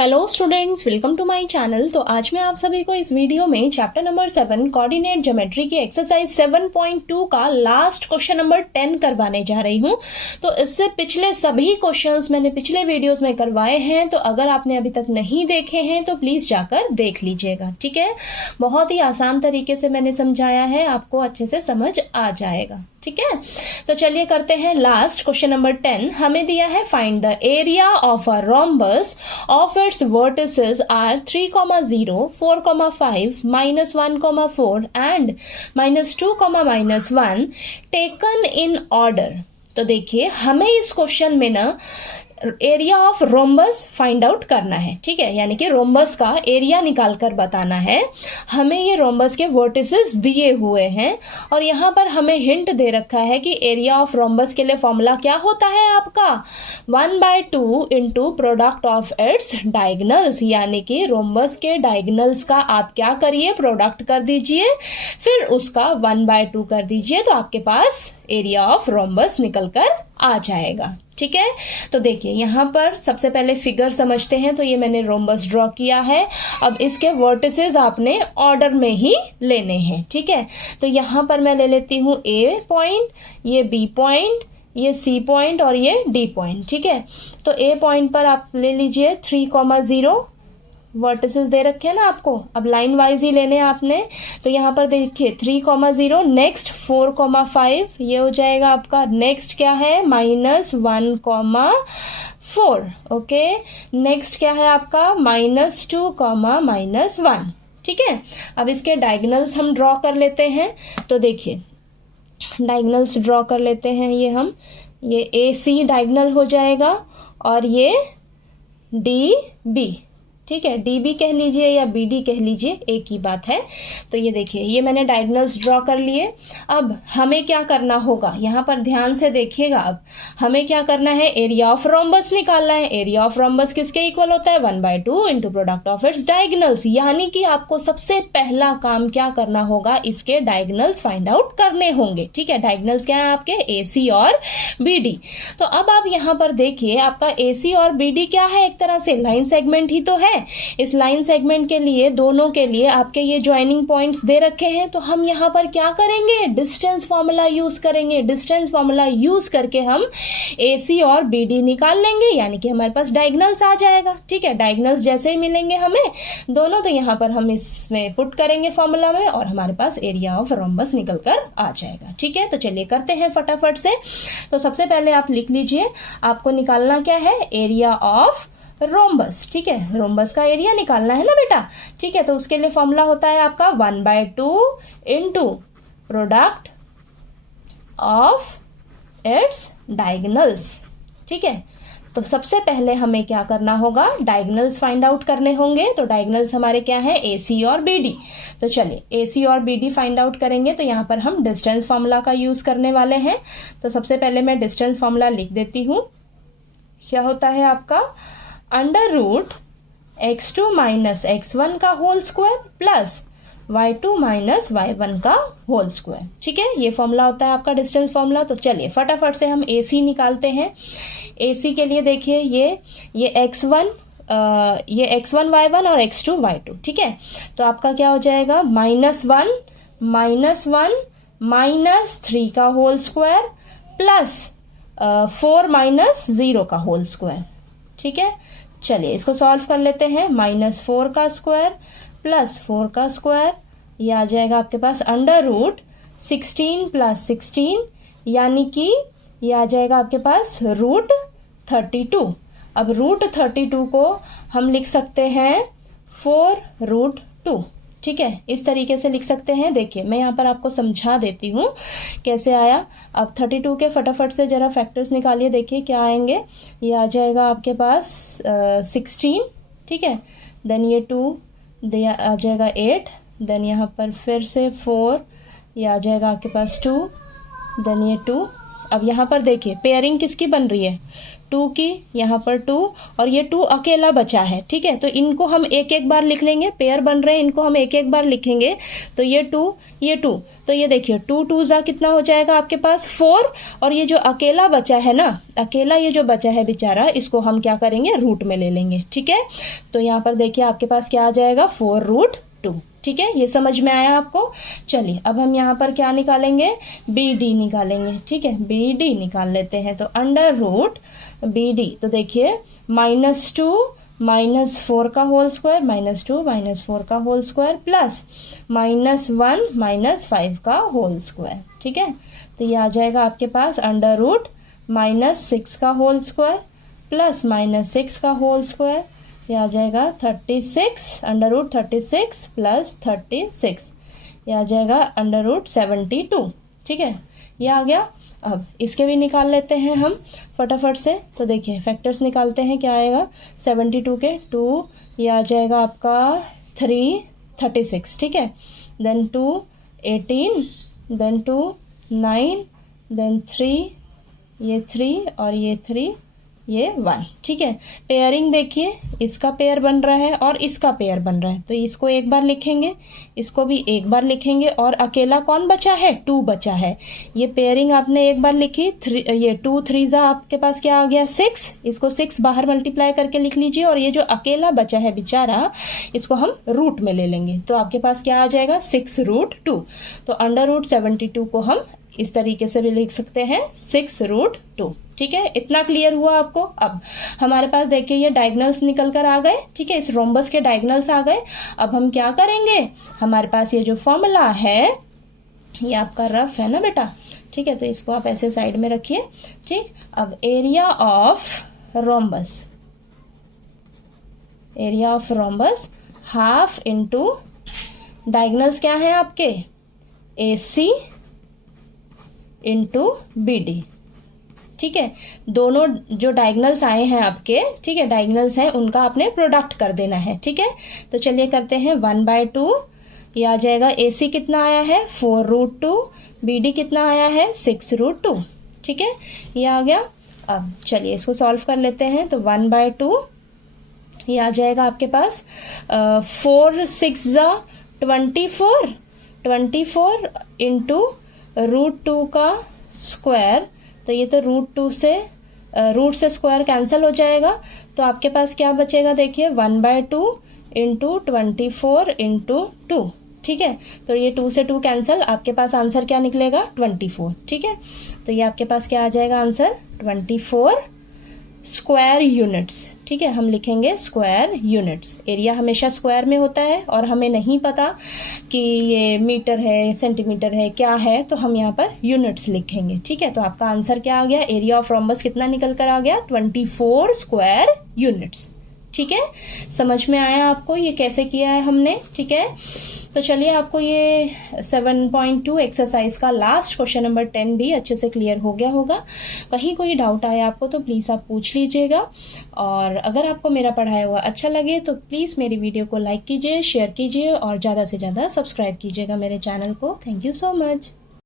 Hello students, welcome to my channel. तो आज मैं आप सभी को इस वीडियो में चैप्टर नंबर 7 कोऑर्डिनेट ज्योमेट्री की एक्सरसाइज 7.2 का लास्ट क्वेश्चन नंबर 10 करवाने जा रही हूं। तो इससे पिछले सभी क्वेश्चंस मैंने पिछले वीडियोस में करवाए हैं, तो अगर आपने अभी तक नहीं देखे हैं तो प्लीज जाकर देख लीजिएगा। ठीक है, बहुत ही आसान तरीके से मैंने समझाया है, आपको अच्छे से समझ आ जाएगा। ठीक है, तो चलिए करते हैं लास्ट क्वेश्चन नंबर 10। हमें दिया है find the area of a rhombus of its vertices are 3,0, 4,5, -1,4 and -2, -1 taken in order. तो देखिए, हमें इस क्वेश्चन में ना area of rhombus find out करना है। ठीक है, यानी कि रोम्बस का एरिया निकाल कर बताना है। हमें ये रोम्बस के वर्टिसेस दिए हुए हैं और यहाँ पर हमें हिंट दे रखा है कि एरिया ऑफ रोम्बस के लिए फॉर्मूला क्या होता है आपका 1/2 into product of its diagonals. यानी कि रोम्बस के डायगनल्स का आप क्या करिए, प्रोडक्ट कर दीजिए, फिर उसका 1/2 कर दीजिए, तो आपके पास एरिया ऑफ रोम्बस निकल कर आ जाएगा। ठीक है, तो देखिए यहाँ पर सबसे पहले फिगर समझते हैं। तो ये मैंने रोम्बस ड्रॉ किया है। अब इसके वर्टिसेस आपने ऑर्डर में ही लेने हैं। ठीक है, तो यहाँ पर मैं ले लेती हूँ ए पॉइंट, ये बी पॉइंट, ये सी पॉइंट और ये डी पॉइंट। ठीक है, तो ए पॉइंट पर आप ले लीजिए 3,0 वर्टिसेस दे रखे हैं ना आपको। अब लाइन वाइज ही लेने आपने। तो यहाँ पर देखिए 3,0, नेक्स्ट 4,5 ये हो जाएगा आपका। नेक्स्ट क्या है, -1,4। ओके, नेक्स्ट क्या है आपका -2, -1। ठीक है, अब इसके डायगनल्स हम ड्रॉ कर लेते हैं। तो देखिए डायगनल्स ड्रॉ कर लेते हैं। ये हम ये ए सी डायगनल हो जाएगा और ये डी बी। ठीक है, डी बी कह लीजिए या बी डी कह लीजिए, एक ही बात है। तो ये देखिए, ये मैंने डायगनल्स ड्रॉ कर लिए। अब हमें क्या करना होगा, यहाँ पर ध्यान से देखिएगा। अब हमें क्या करना है, एरिया ऑफ रोम्बस निकालना है। एरिया ऑफ रोम्बस किसके इक्वल होता है, 1/2 into product of its diagonals. यानी कि आपको सबसे पहला काम क्या करना होगा, इसके डायगनल्स फाइंड आउट करने होंगे। ठीक है, डायगनल्स क्या है आपके, ए सी और बी डी। तो अब आप यहाँ पर देखिए, आपका ए सी और बी डी क्या है, एक तरह से लाइन सेगमेंट ही तो है। इस लाइन सेगमेंट के लिए, दोनों के लिए आपके ये ज्वाइनिंग पॉइंट्स दे रखे हैं। तो हम यहाँ पर क्या करेंगे, डिस्टेंस फॉर्मूला यूज करेंगे। डिस्टेंस फॉर्मूला यूज करके हम AC और BD निकाल लेंगे, यानी कि हमारे पास डायगनल्स आ जाएगा। ठीक है, डायगनल्स जैसे ही मिलेंगे हमें दोनों, तो यहाँ पर हम इसमें पुट करेंगे फॉर्मूला में और हमारे पास एरिया ऑफ रोम्बस निकल कर आ जाएगा। ठीक है, तो चलिए करते हैं फटाफट से। तो सबसे पहले आप लिख लीजिए, आपको निकालना क्या है, एरिया ऑफ रोम्बस। ठीक है, रोम्बस का एरिया निकालना है ना बेटा। ठीक है, तो उसके लिए फॉर्मूला होता है आपका 1/2 into product of its diagonals. ठीक है, तो सबसे पहले हमें क्या करना होगा, डायगनल्स फाइंड आउट करने होंगे। तो डायगनल्स हमारे क्या है, AC और BD। तो चलिए AC और BD फाइंड आउट करेंगे। तो यहाँ पर हम डिस्टेंस फॉर्मूला का यूज करने वाले हैं। तो सबसे पहले मैं डिस्टेंस फॉर्मूला लिख देती हूँ। क्या होता है आपका, √x2 - x1 का whole square plus y2 - y1 का होल स्क्वायर। ठीक है, ये फॉर्मूला होता है आपका डिस्टेंस फॉर्मूला। तो चलिए फटाफट से हम AC निकालते हैं। AC के लिए देखिए, ये x1, ये x1 y1 और x2 y2। ठीक है, तो आपका क्या हो जाएगा, -1 -3 का होल स्क्वायर प्लस 4 - 0 का होल स्क्वायर। ठीक है, चलिए इसको सॉल्व कर लेते हैं। -4 का स्क्वायर प्लस 4 का स्क्वायर, ये आ जाएगा आपके पास √16 + 16, यानी कि ये आ जाएगा आपके पास √32। अब √32 को हम लिख सकते हैं 4√2। ठीक है, इस तरीके से लिख सकते हैं। देखिए मैं यहाँ पर आपको समझा देती हूँ कैसे आया। अब 32 के फटाफट से जरा फैक्टर्स निकालिए, देखिए क्या आएंगे। ये आ जाएगा आपके पास 16। ठीक है, देन ये 2, आ जाएगा 8, देन यहाँ पर फिर से 4, ये आ जाएगा आपके पास 2, देन ये 2 अब यहाँ पर देखिए पेयरिंग किसकी बन रही है, 2 की, यहाँ पर 2 और ये 2 अकेला बचा है, ठीक है। तो इनको हम एक एक बार लिख लेंगे, पेयर बन रहे हैं, इनको हम एक एक बार लिखेंगे। तो ये 2, ये 2, तो ये देखिए 2 2 जा कितना हो जाएगा आपके पास 4, और ये जो अकेला बचा है ना, अकेला ये जो बचा है बेचारा, इसको हम क्या करेंगे, रूट में ले लेंगे, ठीक है। तो यहाँ पर देखिए आपके पास क्या आ जाएगा, 4√2, ठीक है। ये समझ में आया आपको। चलिए अब हम यहाँ पर क्या निकालेंगे, BD निकालेंगे, ठीक है। BD निकाल लेते हैं। तो अंडर रूट BD, तो देखिए -2 -4 का होल स्क्वायर, -2 -4 का होल स्क्वायर प्लस -1 -5 का होल स्क्वायर, ठीक है। तो ये आ जाएगा आपके पास अंडर रूट -6 का होल स्क्वायर प्लस -6 का होल स्क्वायर, ये आ जाएगा 36, अंडर रूट 36 प्लस 36, ये आ जाएगा अंडर रूट 72, ठीक है। ये आ गया। अब इसके भी निकाल लेते हैं हम फटाफट से। तो देखिए फैक्टर्स निकालते हैं, क्या आएगा 72 के 2, ये आ जाएगा आपका 3 36, ठीक है। देन 2 18, देन 2 9, देन 3, ये 3 और ये 3, ये 1, ठीक है। पेयरिंग देखिए, इसका पेयर बन रहा है और इसका पेयर बन रहा है, तो इसको एक बार लिखेंगे, इसको भी एक बार लिखेंगे, और अकेला कौन बचा है, 2 बचा है। ये पेयरिंग आपने एक बार लिखी, ये 2 3 जा आपके पास क्या आ गया 6, इसको 6 बाहर मल्टीप्लाई करके लिख लीजिए, और ये जो अकेला बचा है बेचारा, इसको हम रूट में ले लेंगे। तो आपके पास क्या आ जाएगा 6√2। तो अंडर रूट 72 को हम इस तरीके से भी लिख सकते हैं 6√2, ठीक है। इतना क्लियर हुआ आपको। अब हमारे पास देखिए ये डायगोनल्स निकल कर आ गए, ठीक है, इस रोम्बस के डायगोनल्स आ गए। अब हम क्या करेंगे, हमारे पास ये जो फॉर्मूला है, ये आपका रफ है ना बेटा, ठीक है, तो इसको आप ऐसे साइड में रखिए, ठीक। अब area of rhombus half into diagonals क्या है आपके, AC इंटू BD, ठीक है। दोनों जो डायगोनल्स आए हैं आपके, ठीक है, डायगोनल्स हैं, उनका आपने प्रोडक्ट कर देना है, ठीक है। तो चलिए करते हैं 1/2, ये आ जाएगा AC कितना आया है 4√2, BD कितना आया है 6√2, ठीक है, ये आ गया। अब चलिए इसको सॉल्व कर लेते हैं। तो 1/2 ये आ जाएगा आपके पास 4 6 जा 24 इंटू √2 का स्क्वायर, तो ये तो √2 से रूट से स्क्वायर कैंसिल हो जाएगा, तो आपके पास क्या बचेगा देखिए 1/2 इंटू 24 इंटू 2, ठीक है। तो ये 2 से 2 कैंसिल, आपके पास आंसर क्या निकलेगा 24, ठीक है। तो ये आपके पास क्या आ जाएगा आंसर 24 स्क्वायर यूनिट्स, ठीक है। हम लिखेंगे स्क्वायर यूनिट्स। एरिया हमेशा स्क्वायर में होता है और हमें नहीं पता कि ये मीटर है सेंटीमीटर है क्या है, तो हम यहाँ पर यूनिट्स लिखेंगे, ठीक है। तो आपका आंसर क्या आ गया, एरिया ऑफ रोम्बस कितना निकल कर आ गया 24 स्क्वायर यूनिट्स, ठीक है। समझ में आया आपको ये कैसे किया है हमने, ठीक है। तो चलिए आपको ये 7.2 एक्सरसाइज का लास्ट क्वेश्चन नंबर 10 भी अच्छे से क्लियर हो गया होगा। कहीं कोई डाउट आया आपको तो प्लीज़ आप पूछ लीजिएगा, और अगर आपको मेरा पढ़ाया हुआ अच्छा लगे तो प्लीज़ मेरी वीडियो को लाइक कीजिए, शेयर कीजिए और ज़्यादा से ज़्यादा सब्सक्राइब कीजिएगा मेरे चैनल को। Thank you so much.